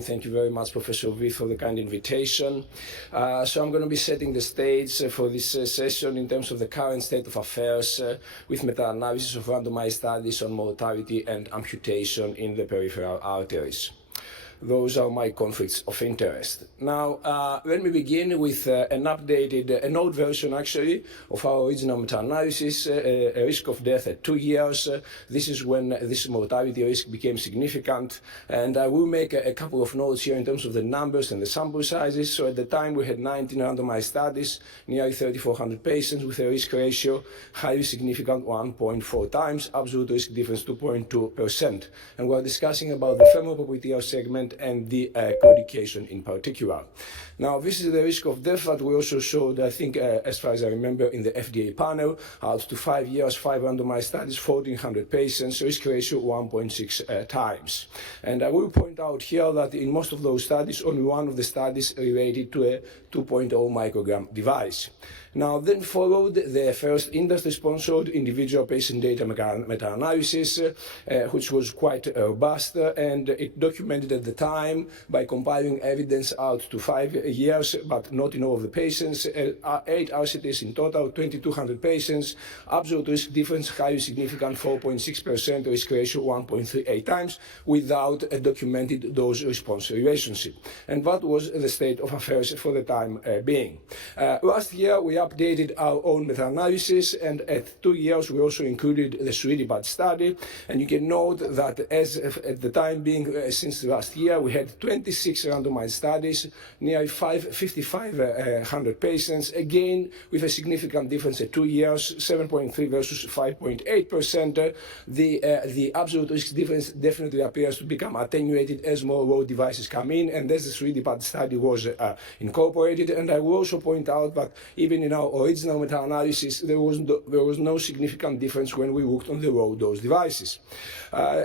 Thank you very much, Professor V, for the kind invitation. So I'm going to be setting the stage for this session in terms of the current state of affairs with meta-analysis of randomized studies on mortality and amputation in the peripheral arteries. Those are my conflicts of interest. Now, let me begin with an updated, an old version actually, of our original meta-analysis, a risk of death at 2 years. This is when this mortality risk became significant. And I will make a couple of notes here in terms of the numbers and the sample sizes. So at the time we had 19 randomized studies, nearly 3,400 patients with a risk ratio, highly significant 1.4 times, absolute risk difference 2.2%. And we're discussing about the femoral popliteal segment and the claudication in particular. Now, this is the risk of death that we also showed, I think, as far as I remember, in the FDA panel, out to 5 years, 5 randomized studies, 1,400 patients, risk ratio 1.6 times. And I will point out here that in most of those studies, only one of the studies related to a 2.0 microgram device. Now, then followed the first industry-sponsored individual patient data meta-analysis, which was quite robust, and it documented at the time by compiling evidence out to 5 years, but not in all of the patients, 8 RCTs in total, 2,200 patients, absolute risk difference highly significant, 4.6%, risk ratio 1.38 times, without a documented dose-response relationship. And that was the state of affairs for the time being. Last year, we updated our own meta-analysis, and at 2 years we also included the Suridipad study, and you can note that as at the time being since last year we had 26 randomized studies, nearly 5,500 patients, again with a significant difference at 2 years, 7.3 versus 5.8%. The absolute risk difference definitely appears to become attenuated as more low devices come in, and as the Suridipad study was incorporated. And I will also point out that even in our original meta-analysis, there was no significant difference when we looked on the low dose devices.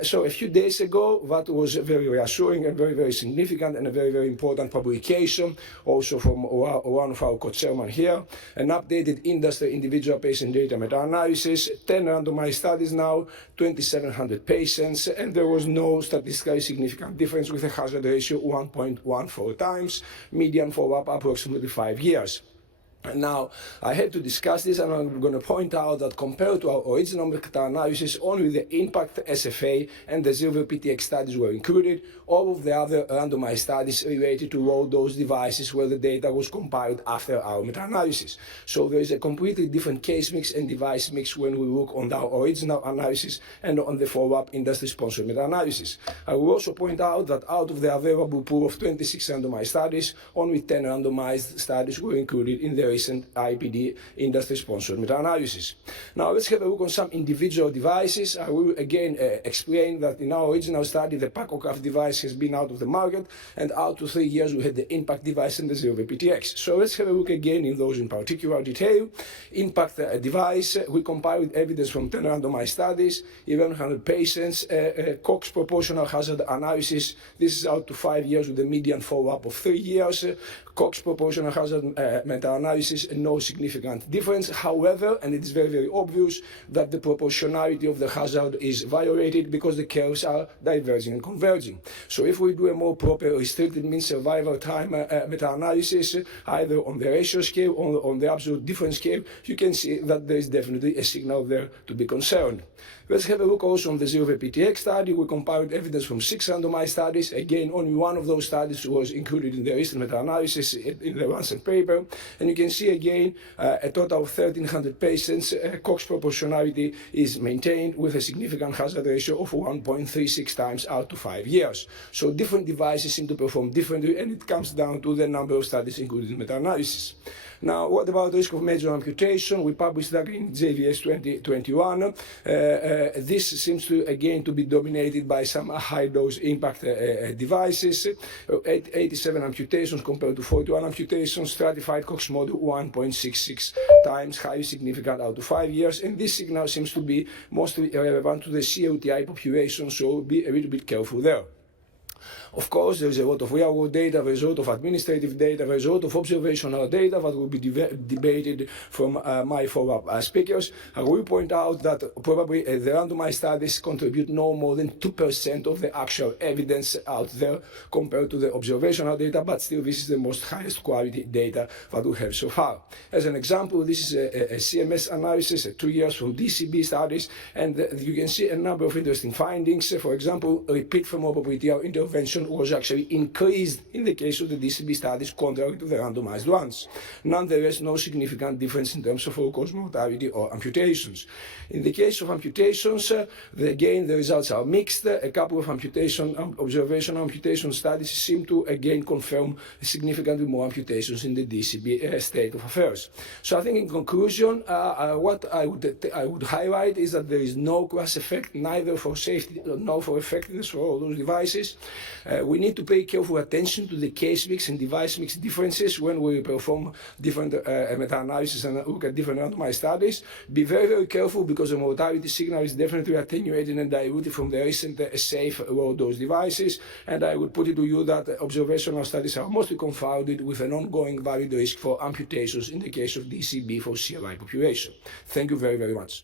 So a few days ago, that was very reassuring and very, very significant, and a very, very important publication, also from one of our co-chairmen here, an updated industry individual patient data meta-analysis, 10 randomized studies now, 2,700 patients, and there was no statistically significant difference with a hazard ratio 1.14 times, median follow-up approximately 5 years. Now, I had to discuss this, and I'm going to point out that compared to our original meta-analysis, only the IMPACT SFA and the Silver PTX studies were included. All of the other randomized studies related to low-dose devices where the data was compiled after our meta-analysis. So there is a completely different case mix and device mix when we look on our original analysis and on the follow-up industry-sponsored meta-analysis. I will also point out that out of the available pool of 26 randomized studies, only 10 randomized studies were included in the recent IPD industry-sponsored meta-analysis. Now let's have a look on some individual devices. I will again explain that in our original study the pacograph device has been out of the market, and out to 3 years we had the IMPACT device and the Silver PTX. So let's have a look again in those in particular detail. IMPACT device, we compiled evidence from 10 randomized studies, 1,100 patients, Cox proportional hazard analysis. This is out to 5 years with a median follow-up of 3 years. Cox proportional hazard meta-analysis, no significant difference. However, and it is very, very obvious that the proportionality of the hazard is violated because the curves are diverging and converging. So if we do a more proper restricted mean survival time meta-analysis, either on the ratio scale or on the absolute difference scale, you can see that there is definitely a signal there to be concerned. Let's have a look also on the Silver PTX study. We compiled evidence from 6 randomized studies. Again, only one of those studies was included in the recent meta-analysis in the Lancet paper. And you can see again a total of 1,300 patients. Cox proportionality is maintained with a significant hazard ratio of 1.36 times out to 5 years. So different devices seem to perform differently, and it comes down to the number of studies included in meta-analysis. Now, what about risk of major amputation? We published that in JVS 2021. This seems to, again, to be dominated by some high-dose IMPACT devices. 87 amputations compared to 41 amputations. Stratified Cox model 1.66 times, highly significant out to 5 years. And this signal seems to be mostly relevant to the COTI population, so be a little bit careful there. Of course, there's a lot of real-world data, there's a lot of administrative data, there's a lot of observational data that will be debated from my follow-up speakers. I will point out that probably the randomized studies contribute no more than 2% of the actual evidence out there compared to the observational data, but still this is the most highest quality data that we have so far. As an example, this is a CMS analysis, 2 years from DCB studies, and you can see a number of interesting findings. For example, repeat femoral intervention was actually increased in the case of the DCB studies contrary to the randomized ones. Nonetheless, no significant difference in terms of all-cause mortality or amputations. In the case of amputations, again, the results are mixed. A couple of observational amputation studies seem to again confirm significantly more amputations in the DCB state of affairs. So I think in conclusion, what I would highlight is that there is no class effect, neither for safety nor for effectiveness for all those devices. We need to pay careful attention to the case mix and device mix differences when we perform different meta-analysis and look at different randomized studies. Be very, very careful because the mortality signal is definitely attenuated and diluted from the recent safe low-dose devices. And I would put it to you that observational studies are mostly confounded with an ongoing valid risk for amputations in the case of DCB for CLI population. Thank you very, very much.